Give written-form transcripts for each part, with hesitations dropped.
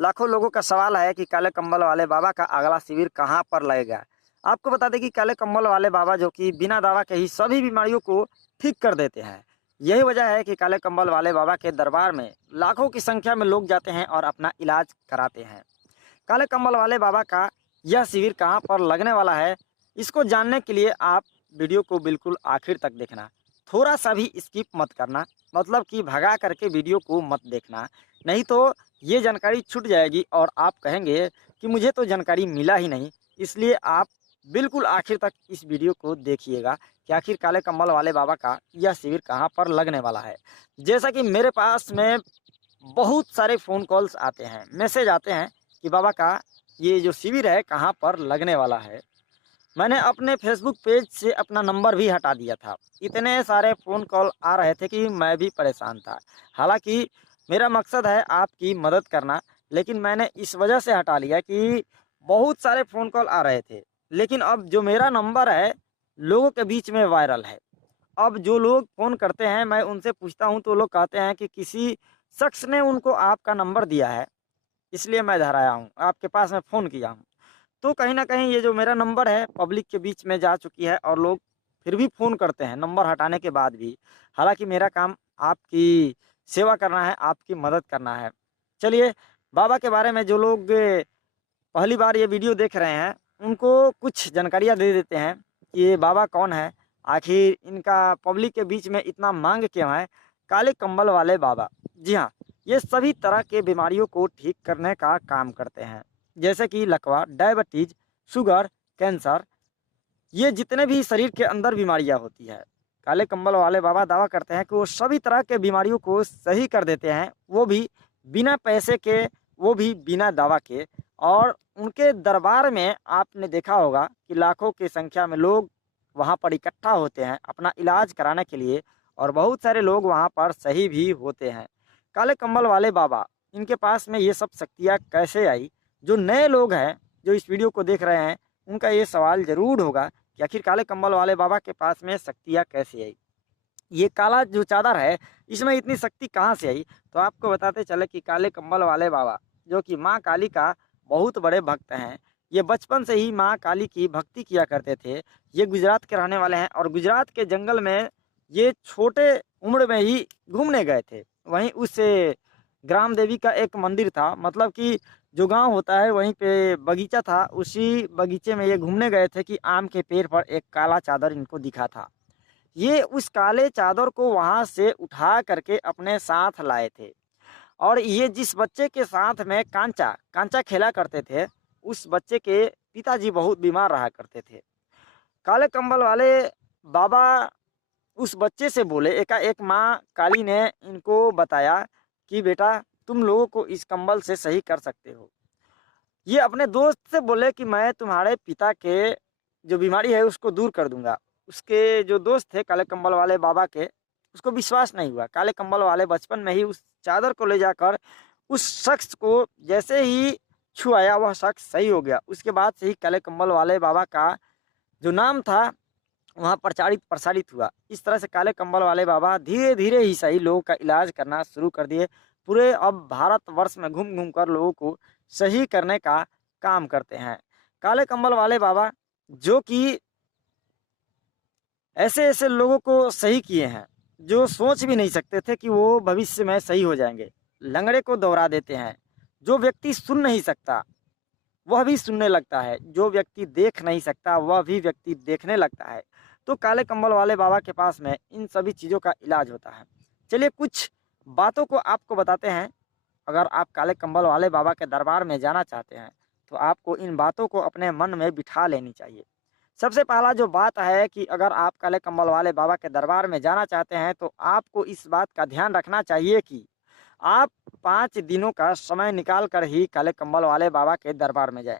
लाखों लोगों का सवाल है कि काले कंबल वाले बाबा का अगला शिविर कहाँ पर लगेगा। आपको बता दें कि काले कंबल वाले बाबा जो कि बिना दवा के ही सभी बीमारियों को ठीक कर देते हैं। यही वजह है कि काले कंबल वाले बाबा के दरबार में लाखों की संख्या में लोग जाते हैं और अपना इलाज कराते हैं। काले कंबल वाले बाबा का यह शिविर कहाँ पर लगने वाला है, इसको जानने के लिए आप वीडियो को बिल्कुल आखिर तक देखना। थोड़ा सा भी स्किप मत करना, मतलब कि भगा करके वीडियो को मत देखना, नहीं तो ये जानकारी छूट जाएगी और आप कहेंगे कि मुझे तो जानकारी मिला ही नहीं। इसलिए आप बिल्कुल आखिर तक इस वीडियो को देखिएगा कि आखिर काले कंबल वाले बाबा का यह शिविर कहाँ पर लगने वाला है। जैसा कि मेरे पास में बहुत सारे फ़ोन कॉल्स आते हैं, मैसेज आते हैं कि बाबा का ये जो शिविर है कहाँ पर लगने वाला है। मैंने अपने फेसबुक पेज से अपना नंबर भी हटा दिया था। इतने सारे फ़ोन कॉल आ रहे थे कि मैं भी परेशान था। हालाँकि मेरा मकसद है आपकी मदद करना, लेकिन मैंने इस वजह से हटा लिया कि बहुत सारे फ़ोन कॉल आ रहे थे। लेकिन अब जो मेरा नंबर है, लोगों के बीच में वायरल है। अब जो लोग फ़ोन करते हैं, मैं उनसे पूछता हूँ तो लोग कहते हैं कि किसी शख्स ने उनको आपका नंबर दिया है, इसलिए मैं इधर आया हूँ, आपके पास मैं फ़ोन किया हूँ। तो कहीं न कहीं ये जो मेरा नंबर है पब्लिक के बीच में जा चुकी है और लोग फिर भी फ़ोन करते हैं नंबर हटाने के बाद भी। हालाँकि मेरा काम आपकी सेवा करना है, आपकी मदद करना है। चलिए, बाबा के बारे में जो लोग पहली बार ये वीडियो देख रहे हैं, उनको कुछ जानकारियाँ दे देते हैं कि ये बाबा कौन है? आखिर इनका पब्लिक के बीच में इतना मांग क्यों है? काले कंबल वाले बाबा। जी हाँ, ये सभी तरह के बीमारियों को ठीक करने का काम करते हैं। जैसे कि लकवा, डायबिटीज़, शुगर, कैंसर, ये जितने भी शरीर के अंदर बीमारियाँ होती है, काले कंबल वाले बाबा दावा करते हैं कि वो सभी तरह के बीमारियों को सही कर देते हैं, वो भी बिना पैसे के, वो भी बिना दवा के। और उनके दरबार में आपने देखा होगा कि लाखों की संख्या में लोग वहाँ पर इकट्ठा होते हैं अपना इलाज कराने के लिए और बहुत सारे लोग वहाँ पर सही भी होते हैं। काले कंबल वाले बाबा, इनके पास में ये सब शक्तियाँ कैसे आई? जो नए लोग हैं, जो इस वीडियो को देख रहे हैं, उनका ये सवाल ज़रूर होगा कि आखिर काले कंबल वाले बाबा के पास में शक्तियाँ कैसे आई? ये काला जो चादर है, इसमें इतनी शक्ति कहाँ से आई? तो आपको बताते चले कि काले कंबल वाले बाबा, जो कि माँ काली का बहुत बड़े भक्त हैं, ये बचपन से ही माँ काली की भक्ति किया करते थे। ये गुजरात के रहने वाले हैं और गुजरात के जंगल में ये छोटे उम्र में ही घूमने गए थे। वहीं उस ग्राम देवी का एक मंदिर था, मतलब कि जो गाँव होता है वहीं पे बगीचा था, उसी बगीचे में ये घूमने गए थे कि आम के पेड़ पर एक काला चादर इनको दिखा था। ये उस काले चादर को वहाँ से उठा करके अपने साथ लाए थे और ये जिस बच्चे के साथ में कांचा कांचा खेला करते थे, उस बच्चे के पिताजी बहुत बीमार रहा करते थे। काले कंबल वाले बाबा उस बच्चे से बोले, एकाएक माँ काली ने इनको बताया कि बेटा, तुम लोगों को इस कंबल से सही कर सकते हो। ये अपने दोस्त से बोले कि मैं तुम्हारे पिता के जो बीमारी है उसको दूर कर दूंगा। उसके जो दोस्त थे काले कंबल वाले बाबा के, उसको विश्वास नहीं हुआ। काले कंबल वाले बचपन में ही उस चादर को ले जाकर उस शख्स को जैसे ही छुआया, वह शख्स सही हो गया। उसके बाद से ही काले कंबल वाले बाबा का जो नाम था वहाँ प्रचारित प्रसारित हुआ। इस तरह से काले कंबल वाले बाबा धीरे धीरे ही सही लोगों का इलाज करना शुरू कर दिए। पूरे अब भारतवर्ष में घूम घूम कर लोगों को सही करने का काम करते हैं। काले कंबल वाले बाबा जो कि ऐसे ऐसे लोगों को सही किए हैं जो सोच भी नहीं सकते थे कि वो भविष्य में सही हो जाएंगे। लंगड़े को दौड़ा देते हैं। जो व्यक्ति सुन नहीं सकता वह भी सुनने लगता है, जो व्यक्ति देख नहीं सकता वह भी व्यक्ति देखने लगता है। तो काले कंबल वाले बाबा के पास में इन सभी चीज़ों का इलाज होता है। चलिए, कुछ बातों को आपको बताते हैं। अगर आप काले कंबल वाले बाबा के दरबार में जाना चाहते हैं, तो आपको इन बातों को अपने मन में बिठा लेनी चाहिए। सबसे पहला जो बात है कि अगर आप काले कंबल वाले बाबा के दरबार में जाना चाहते हैं, तो आपको इस बात का ध्यान रखना चाहिए कि आप 5 दिनों का समय निकाल कर ही काले कंबल वाले बाबा के दरबार में जाएँ।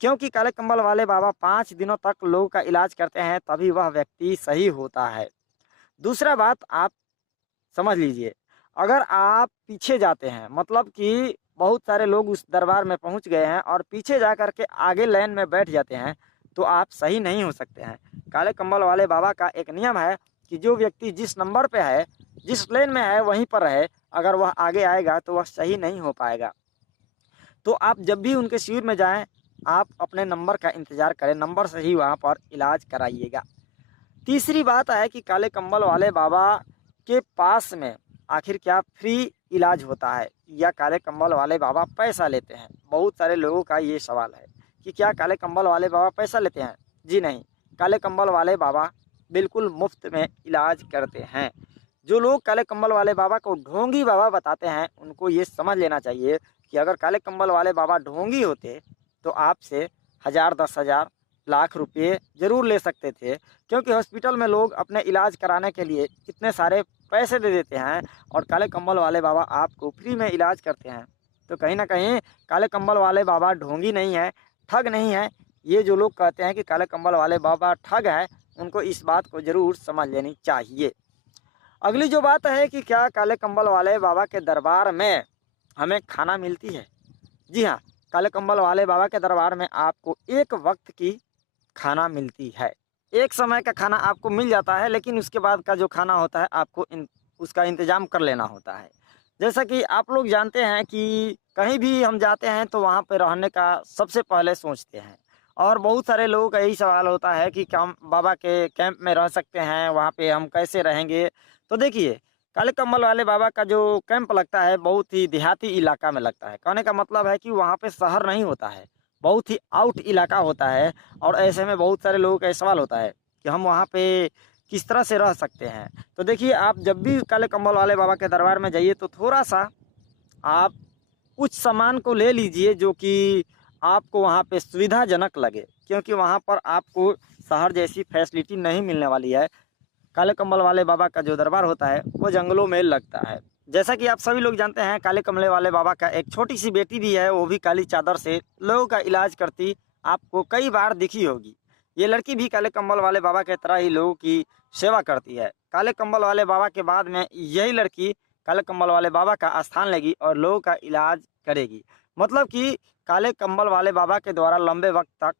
क्योंकि काले कंबल वाले बाबा 5 दिनों तक लोगों का इलाज करते हैं, तभी वह व्यक्ति सही होता है। दूसरा बात आप समझ लीजिए, अगर आप पीछे जाते हैं, मतलब कि बहुत सारे लोग उस दरबार में पहुंच गए हैं और पीछे जा कर के आगे लाइन में बैठ जाते हैं, तो आप सही नहीं हो सकते हैं। काले कंबल वाले बाबा का एक नियम है कि जो व्यक्ति जिस नंबर पे है, जिस लेन में है, वहीं पर रहे। अगर वह आगे आएगा तो वह सही नहीं हो पाएगा। तो आप जब भी उनके शिविर में जाएँ, आप अपने नंबर का इंतज़ार करें, नंबर से ही वहाँ पर इलाज कराइएगा। तीसरी बात है कि काले कंबल वाले बाबा के पास में आखिर क्या फ्री इलाज होता है या काले कंबल वाले बाबा पैसा लेते हैं? बहुत सारे लोगों का ये सवाल है कि क्या काले कंबल वाले बाबा पैसा लेते हैं? जी नहीं, काले कंबल वाले बाबा बिल्कुल मुफ्त में इलाज करते हैं। जो लोग काले कंबल वाले बाबा को ढोंगी बाबा बताते हैं, उनको ये समझ लेना चाहिए कि अगर काले कंबल वाले बाबा ढोंगी होते, तो आपसे 1000, 10,000, लाख रुपये ज़रूर ले सकते थे। क्योंकि हॉस्पिटल में लोग अपने इलाज कराने के लिए कितने सारे पैसे दे देते हैं और काले कंबल वाले बाबा आपको फ्री में इलाज करते हैं। तो कहीं न कहीं काले कंबल वाले बाबा ढोंगी नहीं है, ठग नहीं है। ये जो लोग कहते हैं कि काले कंबल वाले बाबा ठग है, उनको इस बात को ज़रूर समझ लेनी चाहिए। अगली जो बात है कि क्या काले कंबल वाले बाबा के दरबार में हमें खाना मिलती है? जी हाँ, काले कंबल वाले बाबा के दरबार में आपको एक वक़्त की खाना मिलती है। एक समय का खाना आपको मिल जाता है, लेकिन उसके बाद का जो खाना होता है आपको उसका इंतज़ाम कर लेना होता है। जैसा कि आप लोग जानते हैं कि कहीं भी हम जाते हैं तो वहाँ पे रहने का सबसे पहले सोचते हैं और बहुत सारे लोगों का यही सवाल होता है कि क्या हम बाबा के कैंप में रह सकते हैं, वहाँ पे हम कैसे रहेंगे? तो देखिए, काले कंबल वाले बाबा का जो कैंप लगता है बहुत ही देहाती इलाका में लगता है। कहने का मतलब है कि वहाँ पे शहर नहीं होता है, बहुत ही आउट इलाका होता है और ऐसे में बहुत सारे लोगों का ये सवाल होता है कि हम वहाँ पे किस तरह से रह सकते हैं। तो देखिए, आप जब भी काले कंबल वाले बाबा के दरबार में जाइए तो थोड़ा-सा आप कुछ सामान को ले लीजिए जो कि आपको वहाँ पे सुविधाजनक लगे, क्योंकि वहाँ पर आपको शहर जैसी फैसिलिटी नहीं मिलने वाली है। काले कंबल वाले बाबा का जो दरबार होता है वो जंगलों में लगता है। जैसा कि आप सभी लोग जानते हैं, काले कमले वाले बाबा का एक छोटी-सी बेटी भी है, वो भी काली चादर से लोगों का इलाज करती आपको कई बार दिखी होगी। ये लड़की भी काले कंबल वाले बाबा के तरह ही लोगों की सेवा करती है। काले कंबल वाले बाबा के बाद में यही लड़की काले कंबल वाले बाबा का स्थान लेगी और लोगों का इलाज करेगी। मतलब कि काले कंबल वाले बाबा के द्वारा लंबे वक़्त तक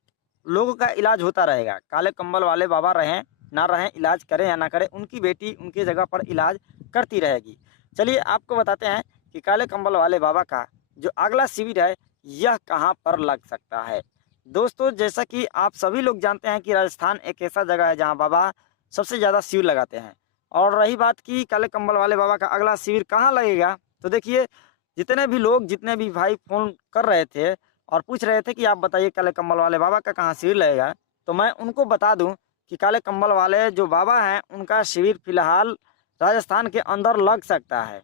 लोगों का इलाज होता रहेगा। काले कंबल वाले बाबा रहें, ना रहें, इलाज करें या ना करें, उनकी बेटी उनकी जगह पर इलाज करती रहेगी। चलिए आपको बताते हैं कि काले कंबल वाले बाबा का जो अगला शिविर है, यह कहाँ पर लग सकता है। दोस्तों, जैसा कि आप सभी लोग जानते हैं कि राजस्थान एक ऐसा जगह है जहाँ बाबा सबसे ज़्यादा शिविर लगाते हैं। और रही बात कि काले कंबल वाले बाबा का अगला शिविर कहाँ लगेगा, तो देखिए, जितने भी लोग, जितने भी भाई फ़ोन कर रहे थे और पूछ रहे थे कि आप बताइए काले कंबल वाले बाबा का कहाँ शिविर लगेगा, तो मैं उनको बता दूँ कि काले कंबल वाले जो बाबा हैं, उनका शिविर फ़िलहाल राजस्थान के अंदर लग सकता है।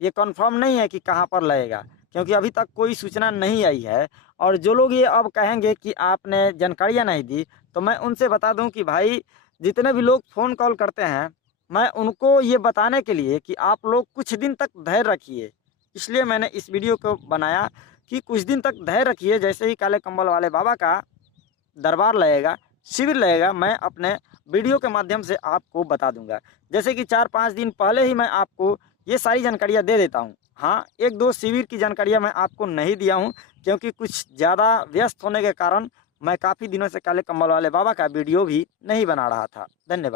ये कन्फर्म नहीं है कि कहाँ पर लगेगा, क्योंकि अभी तक कोई सूचना नहीं आई है। और जो लोग ये अब कहेंगे कि आपने जानकारियाँ नहीं दी, तो मैं उनसे बता दूं कि भाई, जितने भी लोग फ़ोन कॉल करते हैं, मैं उनको ये बताने के लिए कि आप लोग कुछ दिन तक धैर्य रखिए, इसलिए मैंने इस वीडियो को बनाया कि कुछ दिन तक धैर्य रखिए। जैसे ही काले कंबल वाले बाबा का दरबार लगेगा, शिविर लगेगा, मैं अपने वीडियो के माध्यम से आपको बता दूंगा। जैसे कि 4-5 दिन पहले ही मैं आपको ये सारी जानकारियाँ दे देता हूँ। हाँ, 1-2 शिविर की जानकारियाँ मैं आपको नहीं दिया हूँ, क्योंकि कुछ ज़्यादा व्यस्त होने के कारण मैं काफ़ी दिनों से काले कंबल वाले बाबा का वीडियो भी नहीं बना रहा था। धन्यवाद।